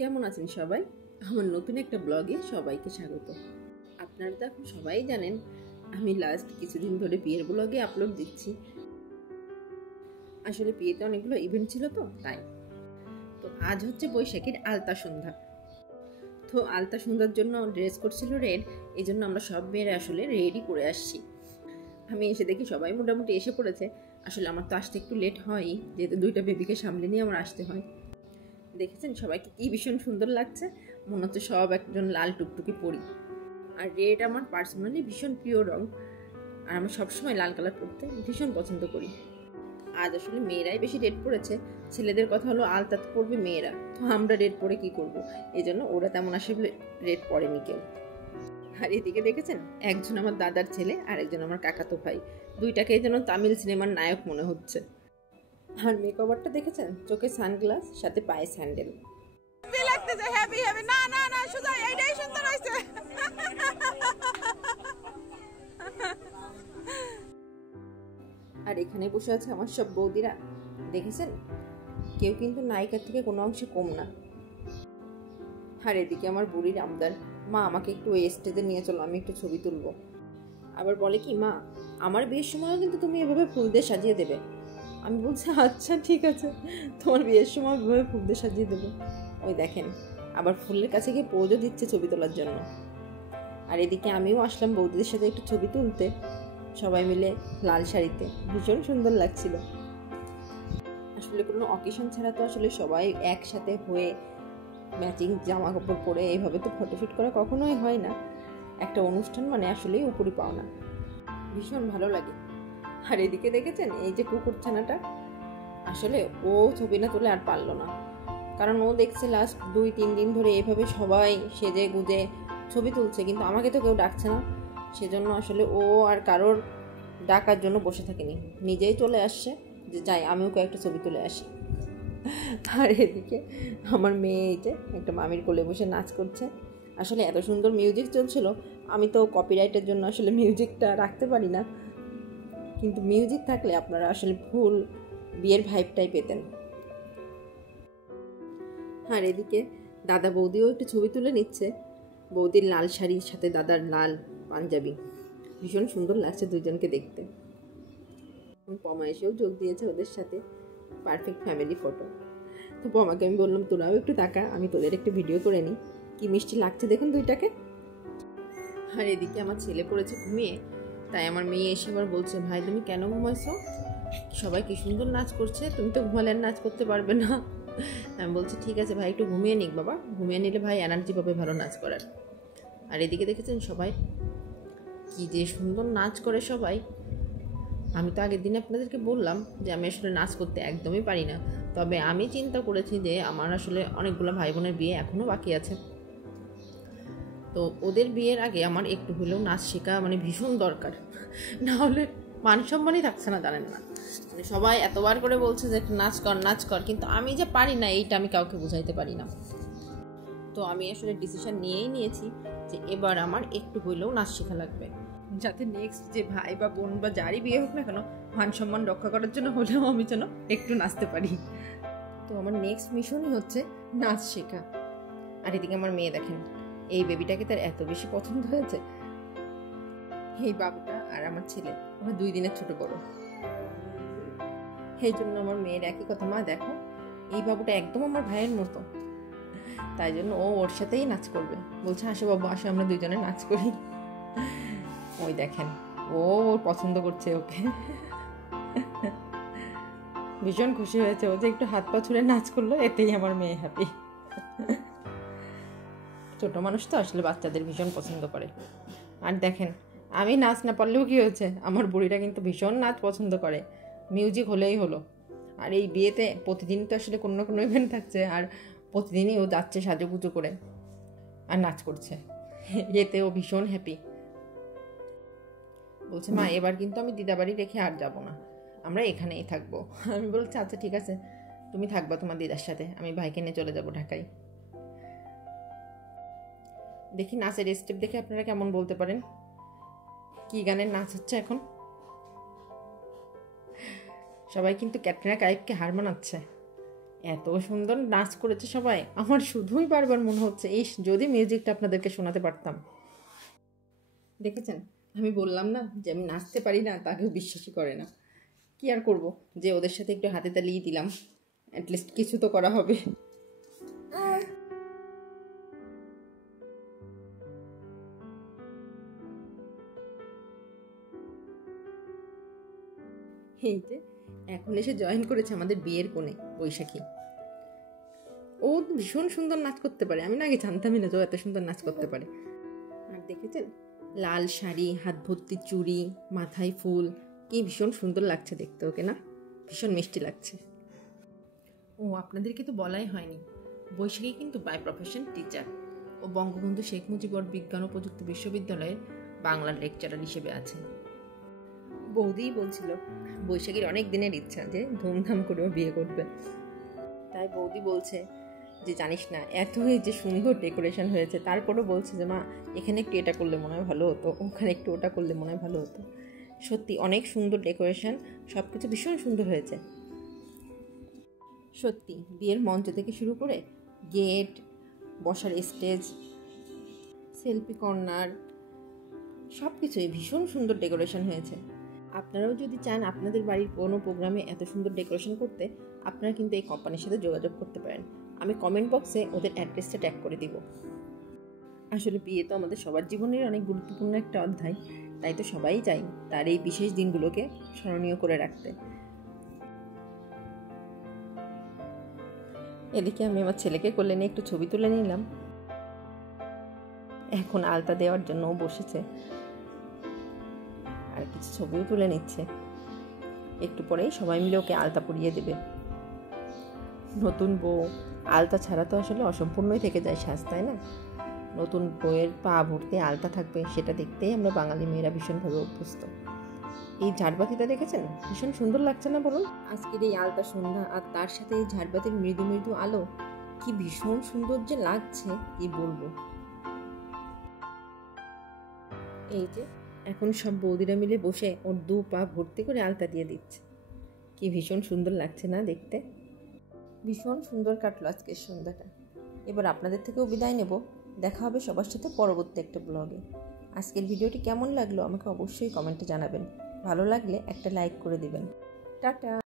কেমন আছেন সবাই? আমার নতুন একটা ব্লগে সবাইকে স্বাগত। আপনারা তো এখন সবাই জানেন আমি লাস্ট কিছুদিন ধরে বিয়ের ব্লগে আপলোড দিচ্ছি। আসলে বিয়েতে অনেকগুলো ইভেন্ট ছিল তো তাই। তো আজ হচ্ছে বৈশাখীর আলতা সন্ধ্যা। তো আলতা সন্ধ্যার জন্য ড্রেস কোড ছিল রেড, এই জন্য আমরা সব মেয়েরা আসলে রেডি করে আসছি। আমি এসে দেখি সবাই মোটামুটি এসে পড়েছে। আসলে আমার তো আসতে একটু লেট হয়ই, যেহেতু দুইটা বেবিকে সামলে নিয়ে আমার আসতে হয়। দেখেছেন সবাইকে কি ভীষণ সুন্দর লাগছে, মনে হচ্ছে সব একজন লাল টুকটুকি পরি। আর রেড আমার পার্সোনালি ভীষণ প্রিয় রং, আর আমি সবসময় লাল কালার পরতে ভীষণ পছন্দ করি। আজ আসলে মেয়েরাই বেশি রেড পরেছে, ছেলেদের কথা হলো আলতা পরবে মেয়েরা, তো আমরা রেড পরে কি করব, এই জন্য ওরা তেমন আসলে রেড পরেনি কেউ। আর এদিকে দেখেছেন একজন আমার দাদার ছেলে আর একজন আমার কাকাতো ভাই, দুইটাকে যেন তামিল সিনেমার নায়ক মনে হচ্ছে। আর মেকওভারটা দেখেছেন, চোখে সানগ্লাস সাথে পায়ে স্যান্ডেল। আর এখানে বসে আছে আমার সব বৌদিরা, দেখেছেন কেউ কিন্তু নায়িকার থেকে কোনো অংশে কম না। আর এদিকে আমার বুড়ির আমদার, মা আমাকে একটু ওই স্টেজে নিয়ে চলো, আমি একটু ছবি তুলবো। আবার বলে কি, মা আমার বিয়ের সময়ও কিন্তু তুমি এভাবে ফুল দিয়ে সাজিয়ে দেবে। আমি বলছি আচ্ছা ঠিক আছে, তোমার বিয়ের সময় এভাবে ফুল দিয়ে সাজিয়ে দেবো। ওই দেখেন আবার ফুলের কাছে গিয়ে পোজও দিচ্ছে ছবি তোলার জন্য। আর এদিকে আমিও আসলাম বৌদিদের সাথে একটু ছবি তুলতে, সবাই মিলে লাল শাড়িতে, ভীষণ সুন্দর লাগছিল। আসলে কোনো অকেশন ছাড়া তো আসলে সবাই একসাথে হয়ে ম্যাচিং জামা কাপড় পরে এইভাবে তো ফটোশ্যুট করা কখনোই হয় না। একটা অনুষ্ঠান মানে আসলেই উপরি পাওনা, ভীষণ ভালো লাগে। আর এদিকে দেখেছেন এই যে কুকুর ছানাটা, আসলে ও ছবি না তুলে আর পারলো না, কারণ ও দেখছে লাস্ট 2-3 দিন ধরে এভাবে সবাই সেজে গুজে ছবি তুলছে, কিন্তু আমাকে তো কেউ ডাকছে না। সেজন্য আসলে ও আর কারোর ডাকার জন্য বসে থাকেনি, নিজেই চলে আসছে যে যাই আমিও কয়েকটা ছবি তুলে আসি। আর এদিকে আমার মেয়ে এই যে একটা মামির কোলে বসে নাচ করছে। আসলে এত সুন্দর মিউজিক চলছিল, আমি তো কপিরাইটের জন্য আসলে মিউজিকটা রাখতে পারি না, কিন্তু মিউজিক থাকলে আপনারা আসলে ফুল বিয়ের ভাইবটাই পেতেন। আর এদিকে দাদা বৌদিও একটু ছবি তুলে নিচ্ছে, বৌদির লাল শাড়ির সাথে দাদার লাল পাঞ্জাবি, ভীষণ সুন্দর লাগছে দুজনকে দেখতে। পমা এসেও যোগ দিয়েছে ওদের সাথে, পারফেক্ট ফ্যামিলি ফটো। তো পমাকে আমি বললাম তোরাও একটু তাকা, আমি তোদের একটু ভিডিও করে নিই, কি মিষ্টি লাগছে দেখুন দুইটাকে। আর এদিকে আমার ছেলে পড়েছে ঘুমিয়ে, তাই আমার মেয়ে এসে আবার বলছে ভাই তুমি কেন ঘুমাইছো, সবাই কি সুন্দর নাচ করছে, তুমি তো ঘুমালে নাচ করতে পারবে না। আমি বলছি ঠিক আছে ভাই একটু ঘুমিয়ে নিক বাবা, ঘুমিয়ে নিলে ভাই এনার্জি পাবে ভালো নাচ করার। আর এদিকে দেখেছেন সবাই কি যে সুন্দর নাচ করে সবাই। আমি তো আগের দিন আপনাদেরকে বললাম যে আমি আসলে নাচ করতে একদমই পারি না, তবে আমি চিন্তা করেছি যে আমার আসলে অনেকগুলো ভাই বোনের বিয়ে এখনও বাকি আছে, তো ওদের বিয়ের আগে আমার একটু হলেও নাচ শেখা মানে ভীষণ দরকার, না হলে মান সম্মানই থাকছে না, জানেন না। মানে সবাই এতবার করে বলছে যে নাচ কর নাচ কর, কিন্তু আমি যে পারি না এইটা আমি কাউকে বুঝাইতে পারি না। তো আমি আসলে ডিসিশন নিয়েই নিয়েছি যে এবার আমার একটু হইলেও নাচ শেখা লাগবে, যাতে নেক্সট যে ভাই বা বোন বা যারই বিয়ে হোক না কেন মান সম্মান রক্ষা করার জন্য হলেও আমি যেন একটু নাচতে পারি। তো আমার নেক্সট মিশনই হচ্ছে নাচ শেখা। আর এদিকে আমার মেয়ে দেখেন, এই বেবিটাকে তার এত বেশি পছন্দ হয়েছে, এই বাবুটা আর আমার ছেলে ওরা 2 দিনের ছোট বড়, এই জন্য আমার মেয়ের একই কথা, মা দেখো এই বাবুটা একদম আমার ভাইয়ের মতো, তাই জন্য ও ওর সাথেই নাচ করবে। বলছে আসো বাবু আসো আমরা দুইজনে নাচ করি। ওই দেখেন ও ওর পছন্দ করছে ওকে, ভীষণ খুশি হয়েছে, ও যে একটু হাত পা ছুড়ে নাচ করলো এতেই আমার মেয়ে হ্যাপি। ছোট মানুষ তো আসলে বাচ্চাদের ভীষণ পছন্দ করে। আর দেখেন আমি নাচ না পারলেও কি হয়েছে, আমার বুড়িটা কিন্তু ভীষণ নাচ পছন্দ করে, মিউজিক হলেই হলো। আর এই বিয়েতে প্রতিদিন তো আসলে কোনো না কোনো ইভেন্ট থাকছে, আর প্রতিদিনই ও যাচ্ছে সাজুগুজু করে আর নাচ করছে, এতে ও ভীষণ হ্যাপি। বলছে মা এবার কিন্তু আমি দিদাবাড়ি রেখে আর যাব না, আমরা এখানেই থাকবো। আমি বলছি আচ্ছা ঠিক আছে তুমি থাকবা তোমার দিদার সাথে, আমি ভাইকে নিয়ে চলে যাব ঢাকায়। দেখি নাচের স্টেপ দেখে আপনারা কেমন বলতে পারেন, কি গানের নাচ হচ্ছে এখন। সবাই কিন্তু ক্যাটরিনা কাইফকে হার মানাচ্ছে, এত সুন্দর নাচ করেছে সবাই, আমার শুধুই বারবার মনে হচ্ছে এই যদি মিউজিকটা আপনাদেরকে শোনাতে পারতাম। দেখেছেন, আমি বললাম না যে আমি নাচতে পারি না, তা কেউ বিশ্বাসই করে না। কি আর করব, যে ওদের সাথে একটু হাতে তালিয়ে দিলাম, অ্যাটলিস্ট কিছু তো করা হবে। এই যে এখন এসে জয়েন করেছে আমাদের বিয়ের কোণে বৈশাখী। ও ভীষণ সুন্দর নাচ করতে পারে, আমি না আগে জানতামই না যে ও এত সুন্দর নাচ করতে পারে। আর দেখেছেন, লাল শাড়ি, হাত ভর্তি চুড়ি, মাথায় ফুল, কি ভীষণ সুন্দর লাগছে দেখতে ওকে, না ভীষণ মিষ্টি লাগছে। ও আপনাদেরকে তো বলাই হয়নি, বৈশাখী কিন্তু বাই প্রফেশন টিচার। ও বঙ্গবন্ধু শেখ মুজিবুর বিজ্ঞান ও প্রযুক্তি বিশ্ববিদ্যালয়ের বাংলার লেকচারার হিসেবে আছে। বৌদিই বলছিল বৈশাখীর অনেক দিনের ইচ্ছা যে ধুমধাম করেও বিয়ে করবে, তাই বৌদি বলছে যে জানিস না এত যে সুন্দর ডেকোরেশন হয়েছে, তারপরেও বলছে যে মা এখানে একটু এটা করলে মনে হয় ভালো হতো, ওখানে একটু ওটা করলে মনে হয় ভালো হতো। সত্যি অনেক সুন্দর ডেকোরেশন, সব কিছু ভীষণ সুন্দর হয়েছে। সত্যি বিয়ের মঞ্চ থেকে শুরু করে গেট, বসার স্টেজ, সেলফি কর্নার, সব কিছুই ভীষণ সুন্দর ডেকোরেশন হয়েছে। আপনারাও যদি চান আপনাদের বাড়ির কোনো প্রোগ্রামে এত সুন্দর ডেকোরেশন করতে, আপনারা কিন্তু এই কোম্পানির সাথে যোগাযোগ করতে পারেন। আমি কমেন্ট বক্সে ওদের অ্যাড্রেসটা ট্যাগ করে দিব। আসলে বিয়ে তো আমাদের সবার জীবনের অনেক গুরুত্বপূর্ণ একটা অধ্যায়, তাই তো সবাই চাই তার এই বিশেষ দিনগুলোকে স্মরণীয় করে রাখতে। এদিকে আমি আমার ছেলেকে কোলে নিয়ে একটু ছবি তুলে নিলাম। এখন আলতা দেওয়ার জন্য বসেছে আর কিছু ছবিও তুলে নিচ্ছে। একটু পরেই সবাই মিলে ওকে আলতা পরিয়ে দেবে। নতুন বউ আলতা ছাড়া তো আসলে অসম্পূর্ণই থেকে যায় সাজ, তাই না? নতুন বউয়ের পা ভর্তি আলতা থাকবে, সেটা দেখতেই আমরা বাঙালি মেয়েরা ভীষণভাবে অভ্যস্ত। এই ঝাড়বাতিটা দেখেছেন, ভীষণ সুন্দর লাগছে না বলুন? আজকের এই আলতা সন্ধ্যা আর তার সাথে এই ঝাড়বাতির মৃদু মৃদু আলো, কি ভীষণ সুন্দর যে লাগছে কি বলবো। এই যে এখন সব বৌদিরা মিলে বসে ওর 2 পা ভর্তি করে আলতা দিয়ে দিচ্ছে, কি ভীষণ সুন্দর লাগছে না দেখতে। ভীষণ সুন্দর কাটলো আজকের সন্ধ্যাটা। এবার আপনাদের থেকেও বিদায় নেব, দেখা হবে সবার সাথে পরবর্তী একটা ব্লগে। আজকের ভিডিওটি কেমন লাগলো আমাকে অবশ্যই কমেন্টে জানাবেন, ভালো লাগলে একটা লাইক করে দিবেন। টাটা।